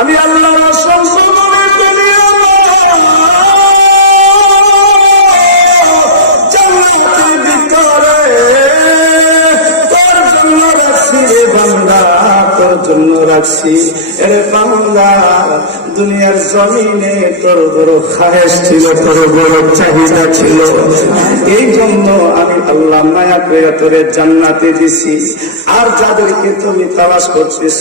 আমি আল্লাহর অসংখ্য গুণের দুনিয়া জান্নাতের ভিতরে তোর জন্য রাখছি রে বান্দা, তোর জন্য রাখছি। এরে বান্দা, দুনিয়ার জমিনে তোর বড় খায়েশ ছিল, তোর বড় চাহিদা ছিল, এই জন্য আমি আল্লাহ মায়া করে তোরে জান্নাতে দিছি। আর যাদেরকে তুমি তালাশ করছিস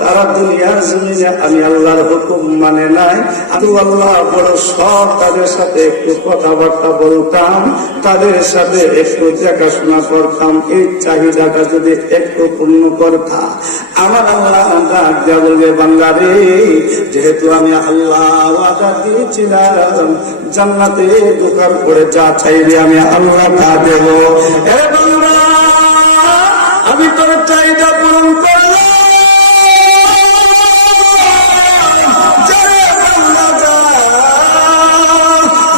তারা দুনিয়ার জমিনে আমি আল্লাহর হুকুম মানে নাই। আমি আল্লাহ বড় সব তাদের সাথে একটু কথাবার্তা বলতাম, তাদের সাথে একটু দেখাশোনা করতাম, এই চাহিদাটা যদি একটু পূর্ণ করতাম, আমার আল্লাহ ডাক দেয়া বলবে বান্দারে, যেহেতু আমি আল্লাহ ওয়াদা দিয়েছিলাম জান্নাতে ঢোকার পরে যা চাইবে আমি আল্লাহ তা দেব। এ বান্দা, আমি তোর চাহিদা পূরণ করলাম।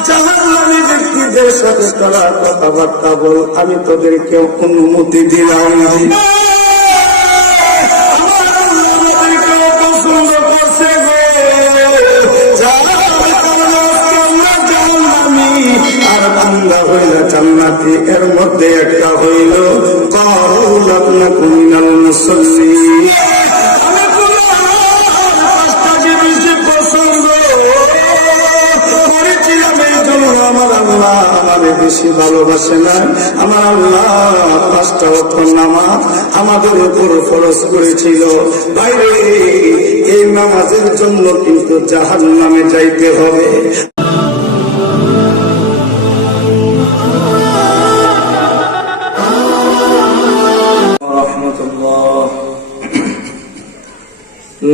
জাহান্নামী ব্যক্তিদের সাথে তারা কথাবার্তা বল, আমি তোদেরকে অনুমতি দিলাম। আর বান্দা হইল জান্নাতি, এর মধ্যে একটা হইল কাউলাক মিনাল মুসাল্লিন। আমার আল্লাহ আমাদের বেশি ভালোবাসে না, আমার আল্লাহ 5টা ওয়াক্ত নামাজ আমাদের উপর ফরজ করেছিল। বাইরে এই নামাজের জন্য কিন্তু জাহান্নামে যাইতে হবে।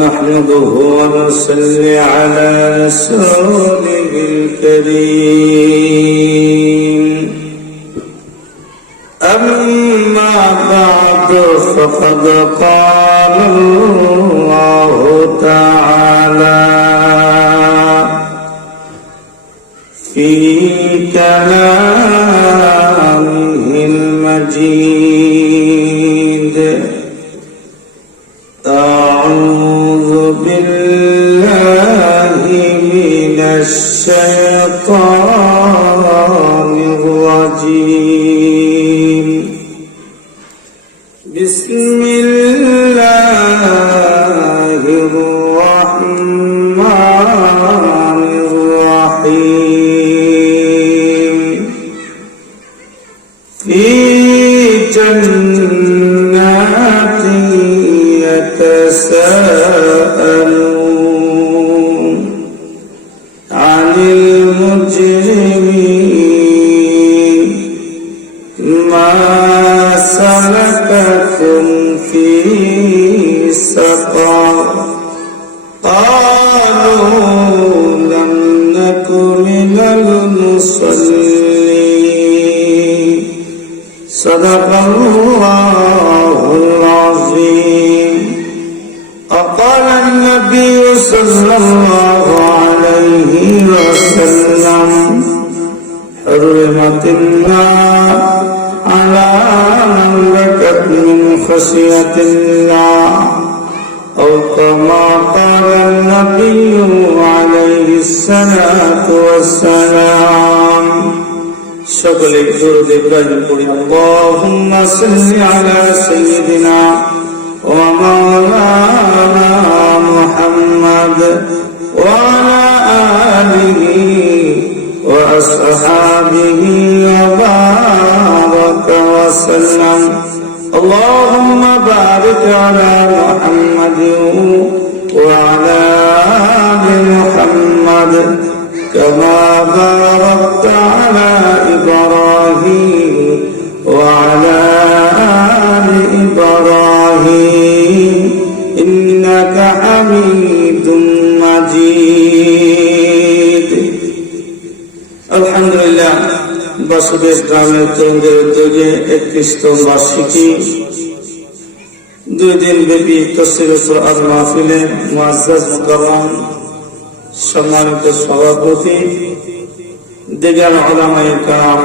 نحمده ونصلي على رسوله الكريم. أما بعد فقد قال الله تعالى في كلامه المجيد: أعوذ بالله من الشيطان الرجيم. بسم الله الرحمن الرحيم. في جنات يتساءلون عن المجرمين ما سلككم في سقر قالوا لم نك من المصلين. صدق الله العظيم. وقال النبي صلى الله عليه وسلم: حرمت النار على من بكت من خشية الله، أو كما قال النبي عليه الصلاة والسلام. সকলে দরুদ ইব্রাহিম পড়ি। আল্লাহুম্মা সাল্লি আলা সাইয়্যিদিনা ওয়া মাওলানা মুহাম্মদ ওয়া আলা আলিহি ওয়া আসহাবিহি ওয়া বারাকা ওয়া সাল্লাম। আল্লাহুম্মা বারিক আলা মুহাম্মাদিন ওয়া আলা আলি মুহাম্মাদ كما باركت على إبراهيم وعلى آل إبراهيم إنك حميد مجيد. الحمد لله. বাসুদেব গ্রামের তরুণদের উদ্যোগে 31তম বার্ষিকী 2 দিন ব্যাপী তাফসীরুল কুরআন মাহফিলে মুআজ্জাজ মুকাররম সম্মানিত সভাপতি, দিগার উলামায়ে কেরাম,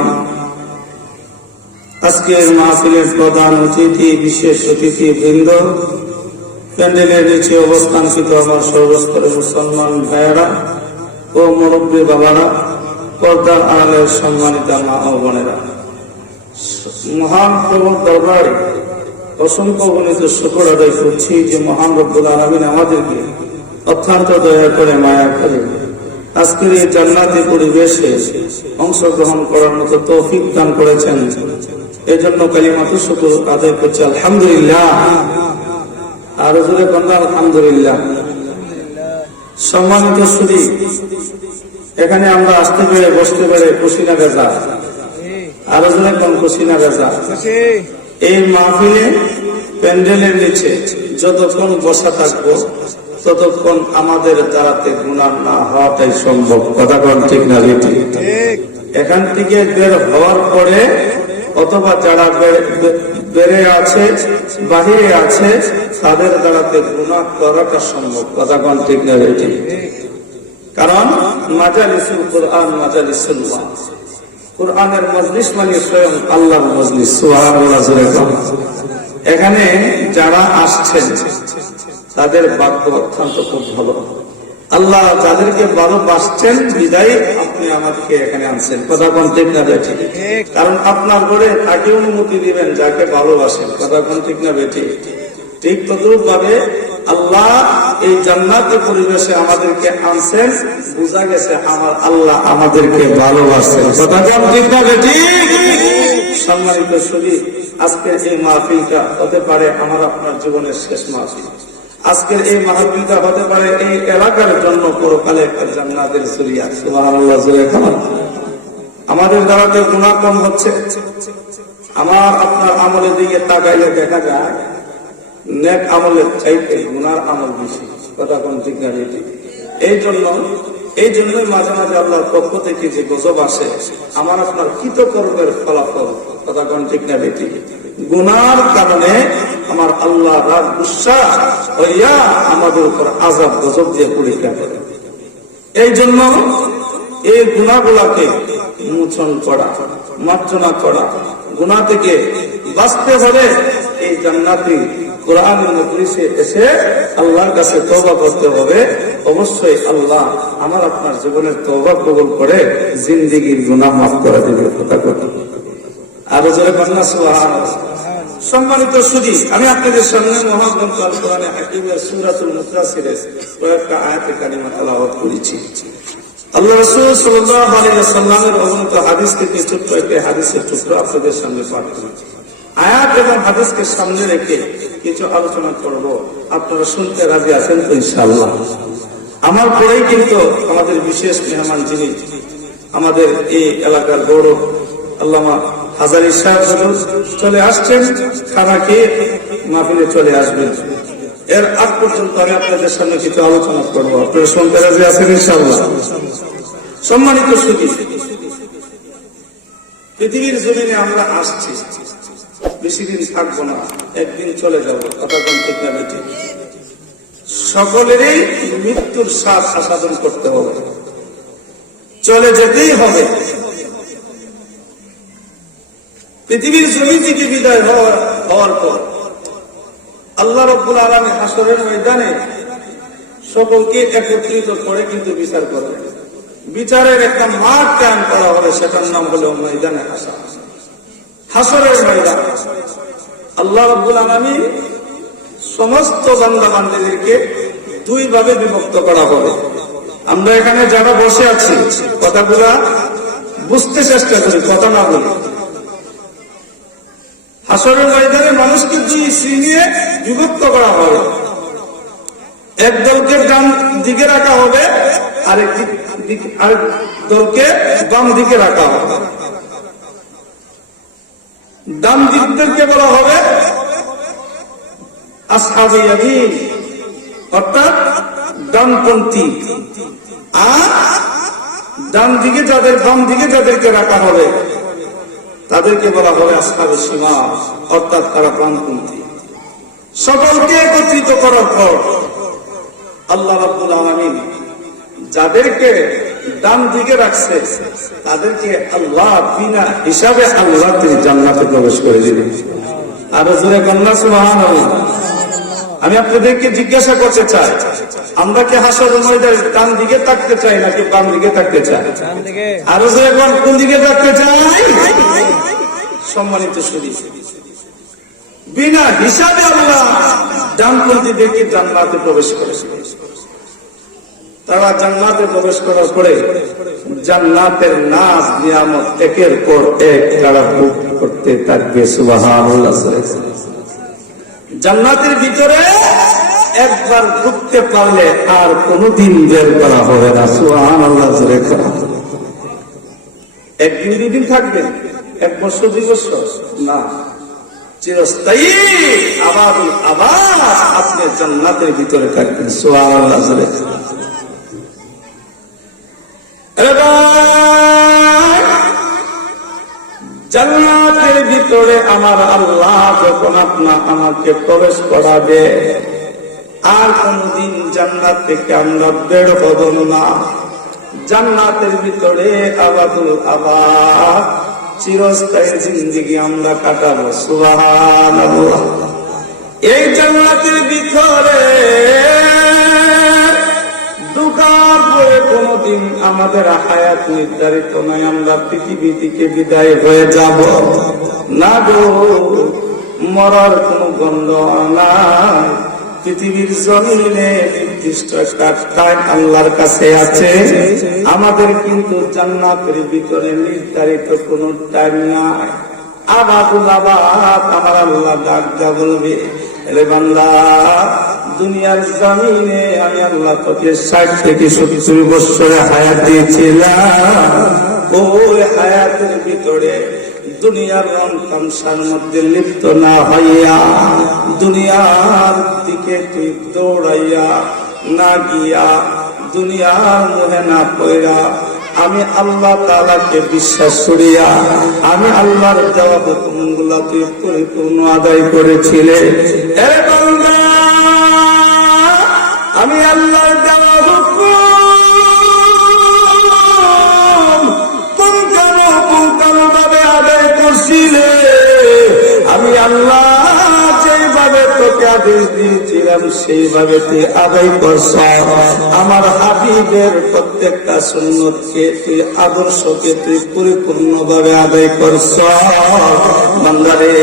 আজকের মাহফিলের প্রধান অতিথি, বিশেষ অতিথি বৃন্দ, প্যান্ডেলের নিচে অবস্থানকৃত আমার সর্বস্তরের মুসলমান ভাইয়েরা ও মুরব্বী বাবারা, পর্দার আড়ালের সম্মানিত মা ও বোনেরা, মহান প্রভুর দরবারে অসংখ্য গণিত শুকর আদায় করছি যে মহান রব্বুল আলামিন আমাদেরকে অত্যন্ত দয়া করে মায়া করে আজকের এই জান্নাতি পরিবেশে অংশগ্রহণ করার মতো তৌফিক দান করেছেন। এই জন্য কালিমাতু শুকর আদায় করছি আলহামদুলিল্লাহ। আর জোরে বন্ধা আলহামদুলিল্লাহ। সম্মানিত সুধী, এখানে আমরা আসতে পেরে বসতে পেরে খুশি না বেজা? আরো জোরে কোন খুশি না বেজা? এই মাহফিলে প্যান্ডেলের নিচে যতক্ষণ বসা থাকবো ততক্ষণ আমাদের দ্বারাতে গুনাহ না হওয়াটাই সম্ভব। কথা কোন ঠিক না? এখান থেকে বের হওয়ার পরে অথবা যারা বেড়ে আছে বাহিরে আছে তাদের দ্বারাতে গুনাহ করাটা সম্ভব। কথা কোন ঠিক না? কারণ মাজালিসুল কুরআন মাজালিসুল ওয়াজ, কুরআনের মজলিস মানে স্বয়ং আল্লাহর মজলিস। সুবহানাল্লাহ। এখানে যারা আসছেন তাদের ভাগ্য অত্যন্ত খুব ভালো। আল্লাহ যাদেরকে ভালোবাসছেন বিদায় আপনি আমাকে এখানে আনছেন। কথা কোন ঠিক না? কারণ আপনার ঘরে তাকে অনুমতি দিবেন যাকে ভালোবাসেন। কথা কোন ঠিক না? ঠিক তদ্রুপ ভাবে আল্লাহ এই জান্নাতের পরিবেশে আমাদেরকে আনছেন, বোঝা গেছে আমার আল্লাহ আমাদেরকে ভালোবাসেন। কথা কোন ঠিক না? সম্মানিত সুধী, আজকের এই মাহফিলটা হতে পারে আমার আপনার জীবনের শেষ মাহফিল। আজকের এই মাহফিলটা হতে পারে এই এলাকার জন্য পরকালে একটা জান্নাতের জরিয়া। সুবহানাল্লাহ। আমাদের দ্বারাতে গুনাহ কম হচ্ছে। আমার আপনার আমলের দিকে তাকাইলে দেখা যায় নেক আমলের চাইতে গুনার আমল বেশি। কথা কোন ঠিক না? এই জন্যই মাঝে মাঝে আল্লাহর পক্ষ থেকে যে গজব আসে আমার আপনার কৃতকর্মের ফলাফল। কথা কোন ঠিক না? গুনার কারণে আমার আল্লাহ রাগ গুসা হইয়া আমাদের উপর আযাব গজব দিয়ে পরীক্ষা করে। এই জন্য এই গুনাহগুলাকে মোচন করা, মার্জনা করা, গুনাহ থেকে বাঁচতে হলে এই জান্নাতি কোরআনের মজলিসে এসে আল্লাহর কাছে তওবা করতে হবে। অবশ্যই আল্লাহ আমার আপনার জীবনের তওবা কবুল করে জিন্দেগীর গুনাহ মাফ করে দেবে। কথা কথা আরো জোরে বলনা সুবহানাল্লাহ। সম্মানিত সুধী, আমি আপনাদের সামনে মহাগ্রন্থ আল কোরআনে হাকিমের সূরাতুল মুদাসসিরের কয়েকটা আয়াতে কারিমা তেলাওয়াত করেছি। আল্লাহ রাসূল সাল্লাল্লাহু আলাইহি ওয়াসাল্লামের অবনীত হাদিস থেকে ছোট্ট একটি হাদিসের টুকরো আপনাদের সামনে পাঠ করেছি। আয়াত এবং হাদিসকে সামনে রেখে কিছু আলোচনা করব। আপনারা শুনতে রাজি আছেন তো ইনশাআল্লাহ? আমার পরেই কিন্তু আমাদের বিশেষ মেহমান যিনি আমাদের এই এলাকার গৌরব আল্লামা হাজারী সাহেব চলে আসছেন, খানা খেয়ে মাহফিলে চলে আসবেন। এর আগ পর্যন্ত আমি আপনাদের সামনে কিছু আলোচনা করবো। আপনারা শুনতে রাজি আছেন ইনশাআল্লাহ? সম্মানিত সুধী, পৃথিবীর জমিনে আমরা আসছি, বেশি দিন থাকবো না, একদিন চলে যাব। কথা কোন ঠিক না? সকলেরই মৃত্যুর স্বাদ আস্বাদন করতে হবে, চলে যেতেই হবে। পৃথিবীর জমি থেকে বিদায় হওয়ার পর আল্লাহ রাব্বুল আলামিন হাসরের ময়দানে সকলকে একত্রিত করে কিন্তু বিচার করবে। বিচারের একটা মাঠ কায়েম করা হবে, সেটার নাম হলো ময়দানে হাসর। হাসরের ময়দান আল্লাহ রাব্বুল আলামিন সমস্ত বান্দা বান্দীদেরকে দুই ভাবে বিভক্ত করা হবে। আমরা এখানে যারা বসে আছি কথাগুলা বুঝতে চেষ্টা করি, কথা না বলি। হাসরের ময়দানে মানুষকে দুই শ্রেণীতে বিভক্ত করা হবে। এক দলকে ডান দিকে রাখা হবে, আরেক দলকে বাম দিকে রাখা হবে। ডান দিকদেরকে বলা হবে আসহাবে ইয়ামিন, অর্থাৎ ডানপন্থী। আর ডান দিকে যাদের, বাম দিকে যাদেরকে রাখা হবে তাদেরকে বলা হবে আসহাবে শিমাল, অর্থাৎ তারা বামপন্থী। সকলকে একত্রিত করার পর আল্লাহ রাব্বুল আলামিন যাদেরকে ডান দিকে রাখছে তাদেরকে আল্লাহ বিনা হিসাবে আল্লাহ তিনি জান্নাতে প্রবেশ করে দিবেন। আর জোরে কন্যা সুবহানাল্লাহ। আমি আপনাদেরকে জিজ্ঞাসা করতে চাই, আমরা কি হাসরের ময়দানে ডান দিকে থাকতে চাই নাকি বাম দিকে থাকতে চাই? আরো যে এখন কোন দিকে থাকতে চাই? সম্মানিত শুধু বিনা হিসাবে আল্লাহ ডানপন্থীদেরকে জান্নাতে প্রবেশ করেছে। তারা জান্নাতে প্রবেশ করার পরে জান্নাতের নাজ নিয়ামত একের পর এক তারা ভোগ করতে থাকবে। সুবহানাল্লাহ। জান্নাতের ভিতরে একবার ঢুকতে পারলে আর কোনদিন বের করা হবে না। সুবহানাল্লাহ। একদিন দুদিন থাকবে, 1 বছর 2 বছর না, চিরস্থায়ী আবাদুল আবাদ আপনি জান্নাতের ভিতরে থাকবেন। সুবহানাল্লাহ। জান্নাতের ভিতরে আমার আল্লাহ যখন আমাকে প্রবেশ করাবে, আর কোনদিন জান্নাত থেকে আমরা বের হব না। জান্নাতের ভিতরে আবাদুল আবাদ চিরস্থায়ী জিন্দেগি আমরা কাটাবো। সুবহানাল্লাহ। এই জান্নাতের ভিতরে ঢোকার পরে কোনদিন আমাদের হায়াত নির্ধারিত নয়, আমরা পৃথিবী থেকে বিদায় হয়ে যাব না গো। মরার কোন গন্ধ নাই। পৃথিবীর জমিনে নির্দিষ্ট একটা টাইম আল্লাহর কাছে আছে, আমাদের কিন্তু জান্নাতের ভিতরে নির্ধারিত কোন টাইম নাই। আবাদুল আবাদ আমার আল্লাহ ডাক বলবে, এরে বান্দা, দুনিয়ার জমিনে আমি আল্লাহ তোকে 60 থেকে 70 বছরে হায়াত দিয়েছিলাম। ওই হায়াতের ভিতরে দুনিয়ার রং তামসার মধ্যে লিপ্ত না হইয়া, দুনিয়ার দিকে তুই দৌড়াইয়া না গিয়া, দুনিয়ার মোহে না পড়া, আমি আল্লাহ তাআলাকে বিশ্বাস করিয়া আমি আল্লাহর দেওয়া হুকুমগুলো তুই পরিপূর্ণ আদায় করেছিলে। আমি আল্লাহর দেওয়া হুকুম পুঙ্খানুপুঙ্খানুভাবে আদায় করছিলে। আমি আল্লাহ যেভাবে তোকে আদেশ দিয়েছিলাম সেইভাবে তুই আদায় করছ। আমার হাবিবের প্রত্যেকটা সুন্নতকে তুই, আদর্শকে তুই পরিপূর্ণভাবে আদায় করছ। বান্দারে,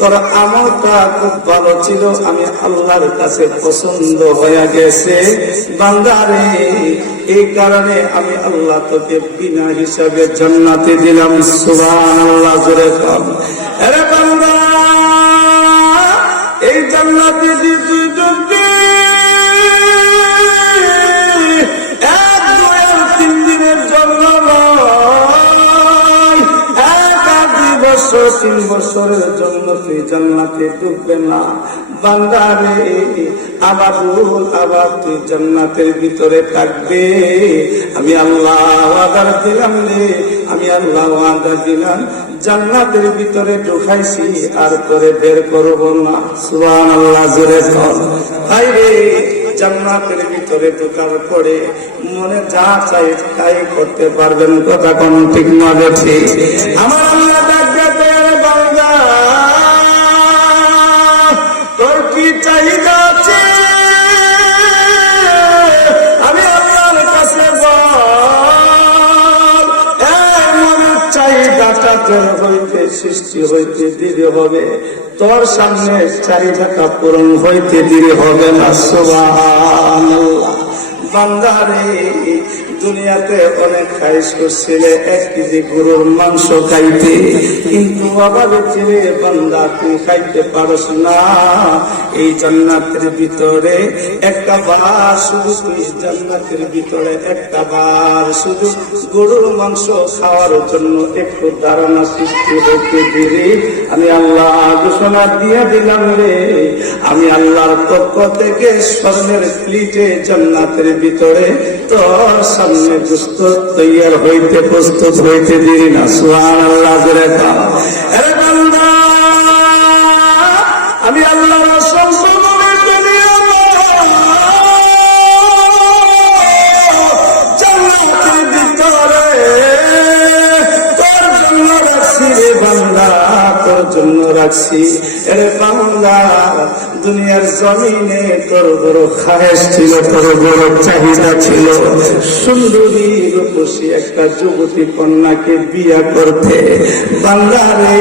তোর আমলটা খুব ভালো ছিল, আমি আল্লাহর কাছে পছন্দ হয়ে গেছে। বান্দারে, এই কারণে আমি আল্লাহ তোকে বিনা হিসাবে জান্নাতে দিলাম। সুবহানাল্লাহ। জোরে বল। আরে বান্দা, এই জান্নাতে তুই ঢুকবি 1, 2 আর 3 দিনের জন্য নয়, 1 আর 2 বছর 3 বছরের জন্য তুই জান্নাতে ঢুকবে না। বান্দারে, আবাদুল আবাদ তুই জান্নাতের ভিতরে থাকবে। আমি আল্লাহ ওয়াদা দিলাম রে, আমি আল্লাহ ওয়াদা দিলাম, জান্নাতের ভিতরে ঢুকাইছি আর করে বের করব না। সুবহানাল্লাহ। জোরে বল। তাই রে, জান্নাতের ভিতরে ঢোকার পরে মনে যা চাই তাই করতে পারবেন। কথা কোন ঠিক না বেঠি? আমার আল্লাহ ডাকতে, বান্দা, তোর কি চাহিদা আছে? আমি আল্লাহর কাছে বল। মনের চাহিদাটা তোর হইতে সৃষ্টি হইতে দেরি হবে, তোর সামনে চাহিদাটা পূরণ হইতে দেরি হবে না। সুবহানাল্লাহ। বান্দারে, দুনিয়াতে অনেক খাইশ করছিলে 1 কেজি গরুর মাংস খাইতে, কিন্তু বাবা ছেলে বান্দা তুই খাইতে পারস না। এই জান্নাতের ভিতরে একটা বার শুধু তুই জান্নাতের ভিতরে একটা বার শুধু গরুর মাংস খাওয়ার জন্য একটু ধারণা সৃষ্টি হইতে দিলি, আমি আল্লাহ ঘোষণা দিয়ে দিলাম রে, আমি আল্লাহর পক্ষ থেকে স্বর্ণের প্লেটে জান্নাতের ভিতরে তোর সামনে প্রস্তুত তৈয়ার হইতে প্রস্তুত হইতে দিই না। সুবহানাল্লাহ। জোরে বল। আরে বান্দা, আমি আল্লাহর সম্পদের দুনিয়া জান্নাতের ভিতরে তোর জন্য রাখছি রে বান্দা, তোর জন্য রাখছি। এরে বান্দা, দুনিয়ার জমিনে তোর বড় খায়েশ ছিল, তোর বড় চাহিদা ছিল সুন্দরী রূপসী একটা যুবতী কন্যাকে বিয়া করতে। বান্দা রে,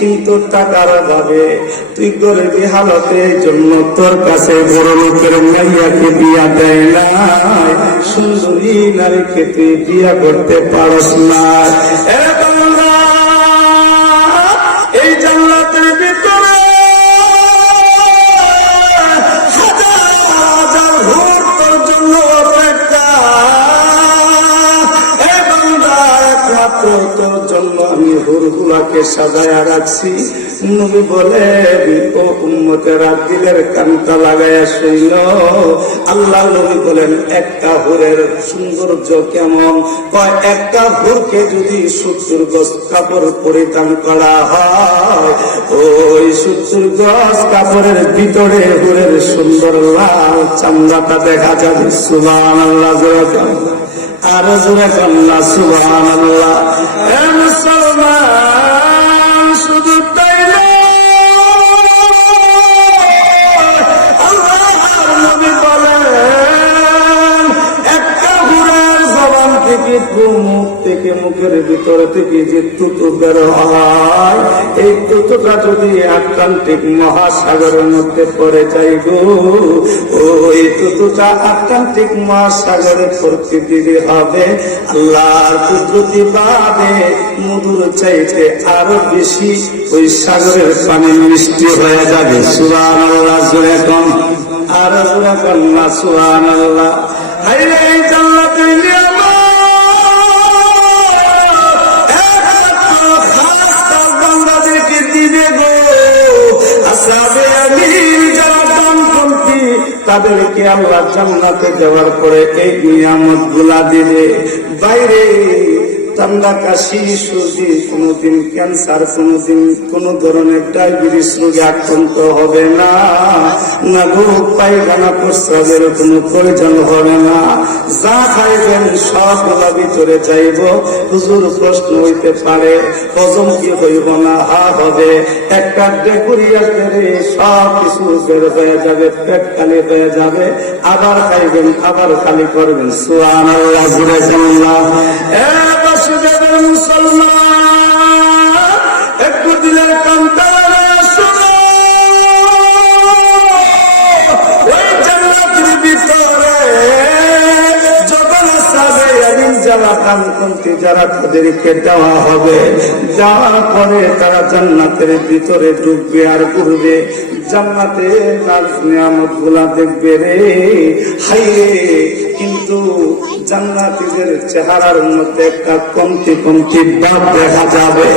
কিন্তু টাকার অভাবে তুই গরিবী হালতে জন্য তোর কাছে বড় লোকের মাইয়াকে বিয়া দেয় না, সুন্দরী নারীকে তুই বিয়া করতে পারস না। এই জান্নাতের ভিতরে হাজার হাজার হুর তোর জন্য অপেক্ষা। একমাত্র তোর জন্য আমি হুরগুলাকে সাজায়া রাখছি। নবী বলে, ও উম্মতেরা দিলের কানটা লাগাইয়া শুইল। আল্লাহ নবী বলেন, একটা হুরের সৌন্দর্য কেমন? কয়, একটা হুরকে যদি 70 গজ কাপড় পরিধান করা হয়, ওই 70 গজ কাপড়ের ভিতরে হুরের সুন্দর লাল চামড়াটা দেখা যাবে। সুবহানাল্লাহ, আর জোরে কান্না সুবহানাল্লাহ। এ মুসলমান, শুধু তাই না, আল্লাহর নবী বলেন, একটা হুরের জবান থেকে, মুখ থেকে, মুখের ভিতর থেকে যে তুতু বের হয়, এই তুতুটা যদি আটলান্টিক মহাসাগরের মধ্যে পড়ে যায় গো, ওই তুতুটা আটলান্টিক মহাসাগরে প্রকৃতি হবে আল্লাহর কুদরতি বাদে মধুর চাইতে আরো বেশি ওই সাগরের পানি মিষ্টি হয়ে যাবে। সুবহানাল্লাহ, জোরে কম, আর জোরে কম না সুবহানাল্লাহ। হাইরে এই জান্নাতের নিয়ামত বান্দাদেরকে দিবে গো। আসহাবে আমির যারা ডানপন্থী, তাদেরকে আল্লাহ জান্নাতে যাওয়ার পরে এই নিয়ামত গুলা দিবে। বাইরে ঠান্ডা, কাশি, সর্দি, কোনদিন ক্যান্সার, কোনদিন কোন ধরনের ডায়াবেটিস রোগে আক্রান্ত হবে না, না রোগ পায়খানা প্রস্রাবের কোন প্রয়োজন হবে না। যা খাইবেন সবগুলা ভিতরে যাইব। হুজুর, প্রশ্ন হইতে পারে, হজম কি হইব না? হা হবে। একটা ডেকুরিয়া বেড়ে সব কিছু বের হয়ে যাবে, পেট খালি হয়ে যাবে। আবার খাইবেন, আবার খালি করবেন। সুবহানাল্লাহ, সুবহানাল্লাহ। মুসলমান, একটু দিলের কান্তা শুনো। ওই জান্নাতের ভিতরে যখন আসবে আমিন যারা ডানপন্থী, যারা তাদেরকে দেওয়া হবে, যাওয়ার পরে তারা জান্নাতের ভিতরে ঢুকবে আর ঘুরবে। জান্নাতে নাজ নিয়ামত গুলা দেখবে রে, হাই রে। কিন্তু জান্নাতীদের চেহারার মধ্যে একটা কমতি কমতি ভাব দেখা যাবে।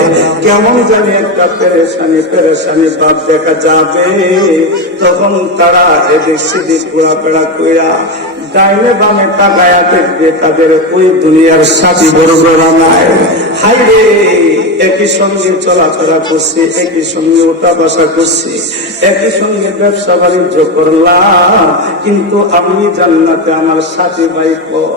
কেমন জানি একটা পেরেশানি পেরেশানি ভাব দেখা যাবে। তখন তারা এদিক সেদিক ঘোরাফেরা কইরা ডাইনে বামে তাকায়া দেখবে তাদের ওই দুনিয়ার সাথী বড়রা নাই। হাই রে, একই সঙ্গে চলাফেরা করছি, একই সঙ্গে ওঠা বসা করছি, একই সঙ্গে ব্যবসা বাণিজ্য করলাম, কিন্তু আমি জান্নাতে আমার সাথী ভাই কই,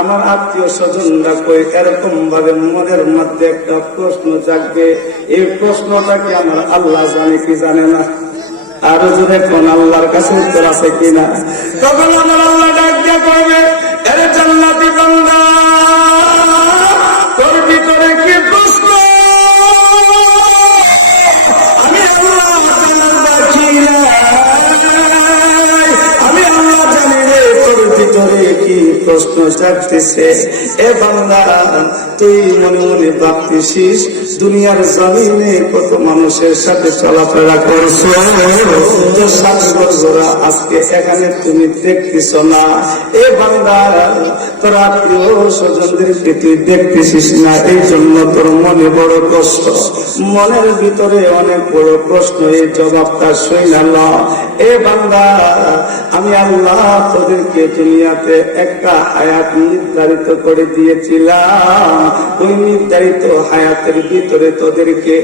আমার আত্মীয় স্বজনরা কই। এরকম ভাবে মনের মধ্যে একটা প্রশ্ন জাগবে। এই প্রশ্নটা কি আমার আল্লাহ জানে কি জানে না? আরো জোরে কোন আল্লাহর কাছে উত্তর আছে কিনা? তখন আমার আল্লাহ ডাক দিয়া কইবে, আরে জান্নাতি বান্দা, তোর ভিতরে কি প্রশ্ন? আমি আল্লাহ জানার বাকি নাই, আমি আল্লাহ জানি রে তোর ভিতরে কি প্রশ্ন জাগতেছে। এ বান্দা, তুই মনে মনে ভাবতেছিস দুনিয়ার জমিনে কত মানুষের সাথে চলাফেরা করছো, তোর সাথে বড়রা আজকে এখানে তুমি দেখতেছ না। এ বান্দা, তোর আত্মীয় স্বজনদেরকে তুই দেখতেছিস না, এই জন্য তোর মনে বড় কষ্ট, মনের ভিতরে অনেক বড় প্রশ্ন। এই জবাবটা শুইনাল। এ বান্দা, আমি আল্লাহ তোদেরকে দুনিয়াতে একটা হায়াত নির্ধারিত করে দিয়েছিলাম। ওই নির্ধারিত হায়াতের ভিতরে তোদেরকে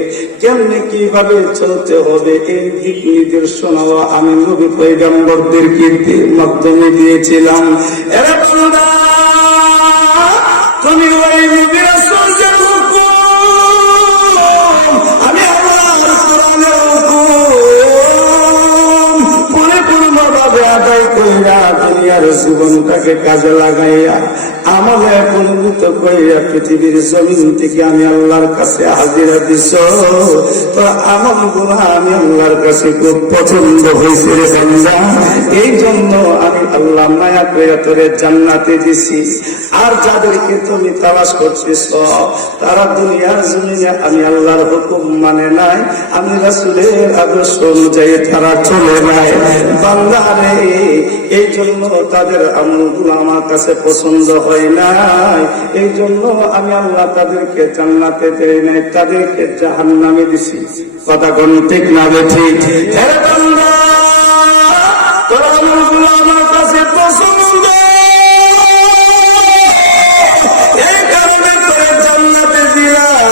কেমনে কিভাবে চলতে হবে এই দিক নির্দেশনাও আমি নবী পয়গম্বরদেরকে মাধ্যমে দিয়েছিলাম। এরা বান্দা, তুমি ওই নবী রাসূলদের হুকুম আমি আল্লাহর কোরআনের আদায় কইরা দুনিয়ার জীবনটাকে কাজে লাগাইয়া আমলে পরিণত কইরা পৃথিবীর জমিন থেকে আমি আল্লাহর কাছে হাজিরা দিছ। তো আমলগুলো আমি আল্লাহর কাছে খুব পছন্দ হয়েছে রে বান্দা, এই জন্য আমি আল্লাহ মায়া কইরা তোরে জান্নাতে দিছি। আর যাদেরকে তুমি তালাশ করছিস তারা দুনিয়ার জমিনে আমি আল্লাহর হুকুম মানে নাই, আমি রাসূলের আদর্শ অনুযায়ী তারা চলে নাই। বান্দা রে, এই জন্য তাদের আমলগুলো আমার কাছে পছন্দ হয় নাই, এই জন্য আমি আল্লাহ তাদেরকে জান্নাতে দেই নাই, তাদেরকে জাহান্নামে দিছি। কথা কোন ঠিক না ঠিক? হে বান্দা, তোর আমলগুলো আমার কাছে পছন্দ, এই কারণে তোরে জান্নাতে দিলাম।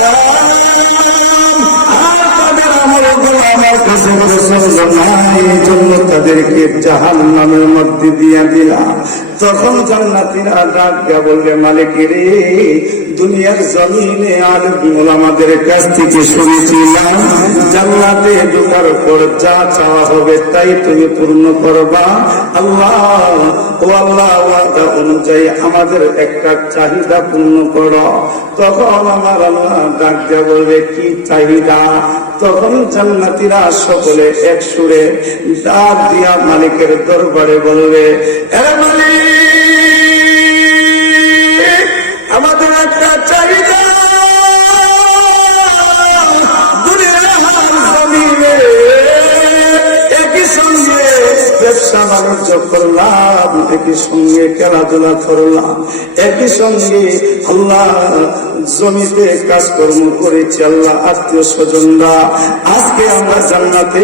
আর তাদের আমলগুলো আমার কাছে পছন্দ নাই, এই জন্য তাদেরকে জাহান্নামের মধ্যে দিয়ে দিলাম। তখন জান্নাতীরা ডাক দিয়া বলবে, মালিক রে, দুনিয়ার জমিনে আলেম ওলামাদের কাছ থেকে শুনেছিলাম জান্নাতে ঢোকার পর যা চাওয়া হবে তাই তুমি পূর্ণ করবা। আল্লাহ, ও আল্লাহ, ওয়াদা অনুযায়ী আমাদের একটা চাহিদা পূর্ণ করো। তখন আমার আল্লাহ ডাক দিয়া বলবে, কি চাহিদা? তখন জান্নাতীরা সকলে এক সুরে ডাক দিয়া মালিকের দরবারে বলবে, এরে মালিক, আমাদের একটা চাহিদা, দুনিয়ার জমিনে একই সঙ্গে ব্যবসা বাণিজ্য করলাম, একই সঙ্গে খেলাধুলা করলাম, একই সঙ্গে আল্লাহ জমিতে কাজকর্ম করেছি। আল্লাহ আত্মীয় স্বজনরা আজকে আমরা জান্নাতে,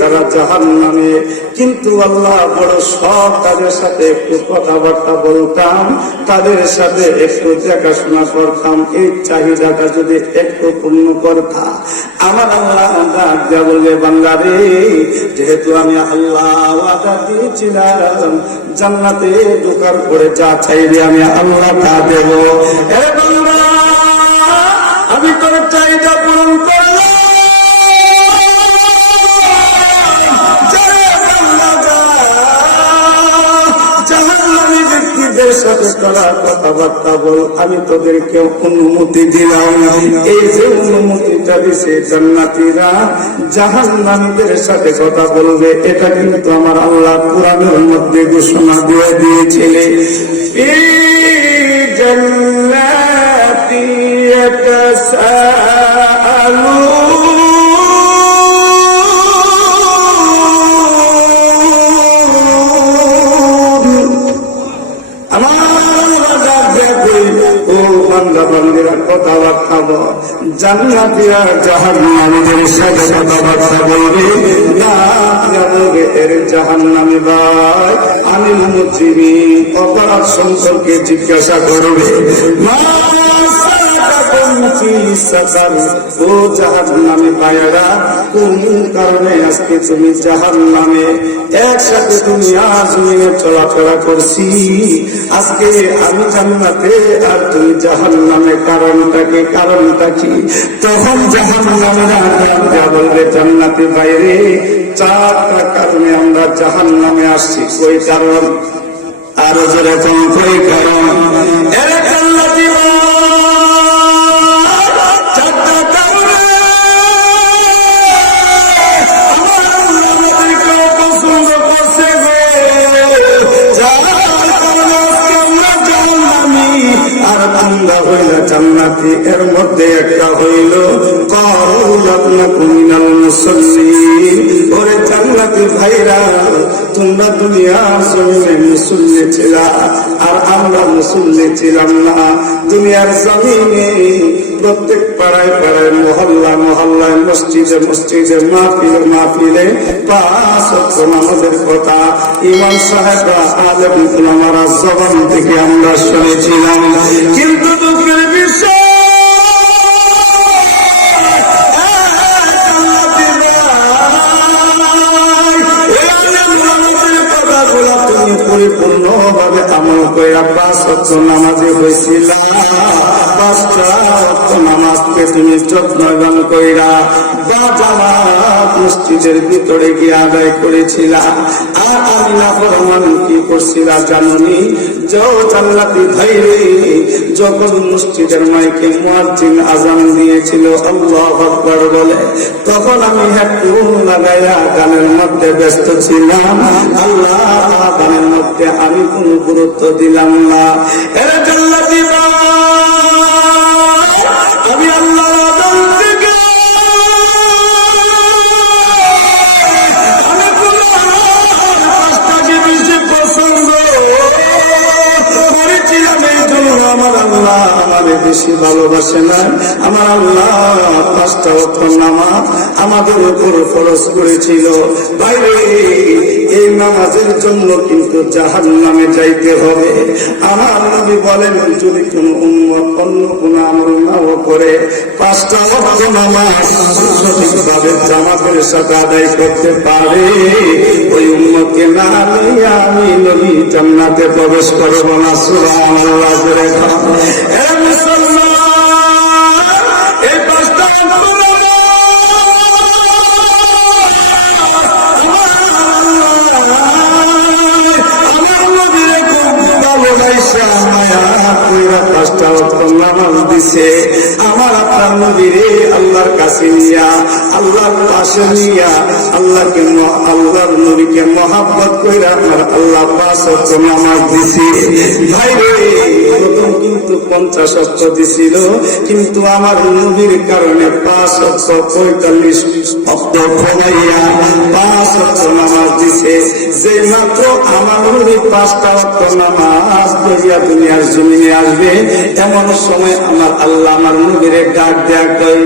তারা জাহান্নামে। কিন্তু আল্লাহ বড় সব তাদের সাথে একটু কথাবার্তা বলতাম, তাদের সাথে একটু দেখাশোনা করতাম, এই চাহিদাটা যদি একটু পূর্ণ করতাম। আমার আল্লাহ ডাক দিয়া বলবে, বান্দা রে, যেহেতু আমি আল্লাহ ওয়াদা দিয়েছিলাম জান্নাতে ঢোকার পরে যা চাইবে আমি আল্লাহ তা দেব। এ বান্দা, আমি তোর চাহিদা পূরণ করলাম। জাহান্নামী ব্যক্তিদের সাথে তারা কথাবার্তা বল, আমি তোদেরকে অনুমতি দিলাম। এই যে অনুমতিটা দিছে জান্নাতীরা জাহান্নামীদের সাথে কথা বলবে, এটা কিন্তু আমার আল্লাহ কোরআনের মধ্যে ঘোষণা দিয়ে দিয়েছিলেন। জান্নাতি কথাবার্তা বল, জান্নাতীরা জাহান্নামীদের সাথে কথাবার্তা বলবে। বলবে, এর জাহান্নামী ভাই, আমি মুচিবি অপরাধ সম্পর্কে জিজ্ঞাসা করবে। ও জাহান্নামী ভাইয়েরা, কোন কারণে আজকে তুমি জাহান্নামে? একসাথে তুমি জমিনে চলাফেরা করছি, আজকে আমি জান্নাতে আর তুমি জাহান্নামে, কারণটা কি? তখন জাহান্নামীরা বলবে, জান্নাতি বাইরে 4টা কারণে আমরা জাহান্নামে আসছি। ওই কারণ আরো যেরকম ওই কারণ, জান্নাতি জান্নাতি। এর মধ্যে একটা হইল মিনাল মুসাল্লিন। ওরে জান্নাতি ভাইরা, তোমরা দুনিয়ার জমিনে মুসল্লি ছিলা, আর আমরা মুসল্লি ছিলাম না। দুনিয়ার জমিনে প্রত্যেক পাড়ায় পাড়ায়, মহল্লা মহল্লায়, মসজিদে মসজিদে, মাহফিলে মাহফিলে 5 ওয়াক্ত নামাজের কথা ইমাম সাহেবরা, আলেম উলামারা জবান থেকে আমরা শুনেছিলাম। কিন্তু দুঃখের বিষয়, পরিপূর্ণ ভাবে আমল করে 5 ওয়াক্ত নামাজে হয়েছিল। পাঁচটা ওয়াক্ত নামাজকে তুমি যত্নবান কইরা বা জামাত মসজিদের ভিতরে গিয়ে আদায় করেছিলা, আর আমি নাফরমান কি করছিলা জানুনি? জান্নাতি ভাইরে, যখন মসজিদের মাইকে মুয়াজ্জিন আযান দিয়েছিল আল্লাহু আকবার বলে, তখন আমি হেডফোন লাগাইয়া গানের মধ্যে ব্যস্ত ছিলাম। আল্লাহ, গানের মধ্যে আমি কোনো গুরুত্ব দিলাম না। এর জান্নাতি ভাই, আমি আল্লাহ আমার আল্লাহ আমারে বেশি ভালোবাসে না। আমার আল্লাহ পাঁচটা ওয়াক্ত নামাজ আমাদের উপর ফরজ করেছিল। বাইরে এই নামাজের জন্য কিন্তু জাহান্নামে যাইতে হবে। আমার নবী বলেন, যদি কোন উম্মত অন্য কোন আমল নাও করে পাঁচটা ওয়াক্ত নামাজ সঠিকভাবে জামাতের সাথে আদায় করতে পারে, ওই উম্মতকে না লইয়া আমি নবী জান্নাতে প্রবেশ করব না। সুবহানাল্লাহ। আমার আপনার নবীরে আল্লাহর কাছে নিয়া, আল্লাহর পাশে নিয়া, আল্লাহর নবীকে মহাব্বত কইরা আমার আল্লাহ 5 ওয়াক্ত নামাজ দিছে। ভাই রে, প্রথম কিন্তু 50 ওয়াক্ত দিছিল, কিন্তু আমার নবীর কারণে 5 ওয়াক্ত 45 ওয়াক্ত কমাইয়া 5 ওয়াক্ত নামাজ দিছে। যে মাত্র আমার নবী 5টা ওয়াক্ত নামাজ পড়িয়া দুনিয়ার জমিনে আসবে, এমন সময় আমার আল্লাহ আমার নবীরে ডাক দেয়া কয়,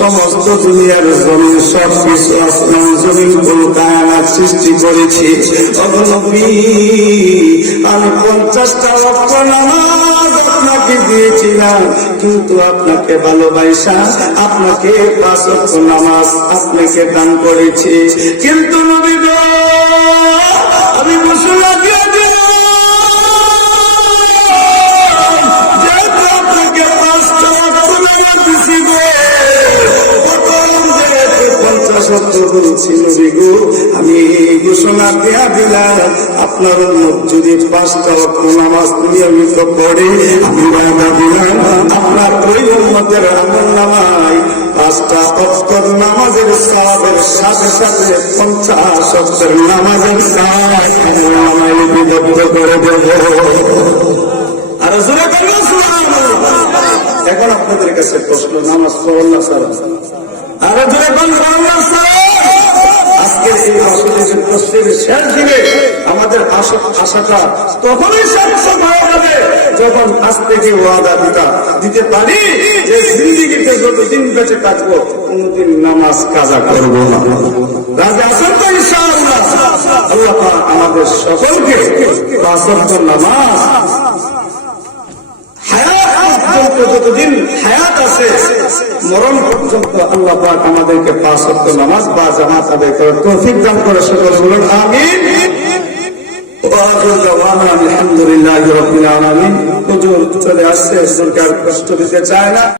সমস্ত দুনিয়ার জমিন সবকিছু আসমান জমিন কোন কায়নাত সৃষ্টি করেছি। নবী, আমি 50টা ওয়াক্ত নামাজ আপনাকে দিয়েছিলাম, কিন্তু আপনাকে ভালোবাসা আপনাকে 5 ওয়াক্ত নামাজ আপনাকে দান করেছি। কিন্তু নবী গো, আমি ঘোষণা দিয়ে দিলাম, যেহেতু আপনাকে 5টা ওয়াক্ত নামাজ দিছি গো, আমি ঘোষণা দেয়া দিলাম, আপনার যদি 5টা ওয়াক্ত নামাজ নিয়মিত পড়ে, আমি ওয়াদা দিলাম আপনার ওই উম্মতের আমলনামায় 5টা ওয়াক্ত নামাজের সওয়াবের সাথে সাথে 50 ওয়াক্তের নামাজের সওয়াব আমলনামায় বিভক্ত করে দেব। আর জোরে বলুন সুবহানাল্লাহ। এখন আপনাদের কাছে প্রশ্ন, নামাজ পড়েন না স্যার? আরো জোরে বলুন সুবহানাল্লাহ। আজকের এই আসলে প্রশ্নের শেষ দিনে আমাদের আশাটা তখনই সার্থক হয়ে যাবে যখন আজ থেকে ওয়াদা দিতে পারি যে জিন্দেগিতে যতদিন বেঁচে থাকবো কোনদিন নামাজ কাজা করবো না। রাজি আছেন তো ইনশাআল্লাহ? আল্লাহ পাক আমাদের সকলকে 5 ওয়াক্ত নামাজ যতদিন হায়াত আছে মরণ পর্যন্ত আল্লাহ পাক আমাদেরকে 5 ওয়াক্ত নামাজ বা জামাত আদায় করার তৌফিক দান করে। সকলে বলুন আমিন। আলহামদুলিল্লাহি রাব্বিল আলামিন। হুজুর চলে আসছে, হুজুরকে আর কষ্ট দিতে চায় না।